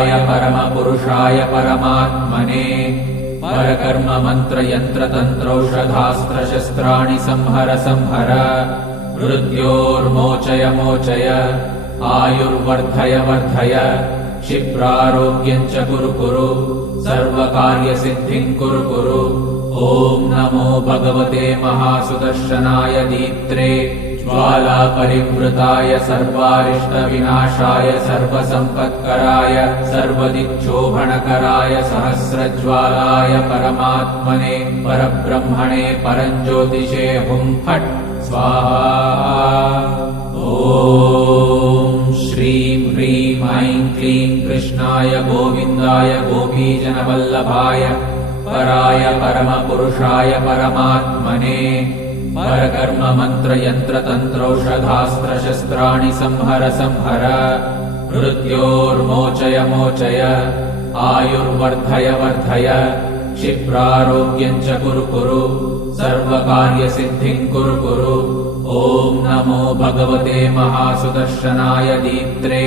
पराय परमपुरुषाय परमात्मने परकर्म मंत्र यंत्र तंत्रौषधास्त्र शस्त्राणि संहर संहर मृत्योर्मोचय मोचय आयुर्वर्धय वर्धय क्षिप्रारोग्यं च कुरु कुरु सर्वकार्यसिद्धिं कुरु कुरु। ॐ नमो भगवते महासुदर्शनाय दीप्त्रे ज्वालापरिवृताय सर्वारिष्टविनाशाय सर्वसम्पत्कराय सर्वदिक्शोभनकराय सहस्रज्वालाय परमात्मने परब्रह्मणे परञ्ज्योतिषे हुं फट् स्वाहा। ॐ श्रीं ह्रीं ऐं क्लीं कृष्णाय गोविन्दाय गोपीजनवल्लभाय पराय परमपुरुषाय परमात्मने परकर्म मंत्र यंत्र तंत्रौषधास्त्र शस्त्राणि संहर संहर मृत्योर्मोचय मोचय आयुर्वर्धय वर्धय क्षिप्रारोग्यं च कुरु कुरु सर्वकार्यसिद्धिं कुरु कुरु। ॐ नमो भगवते महासुदर्शनाय दीप्त्रे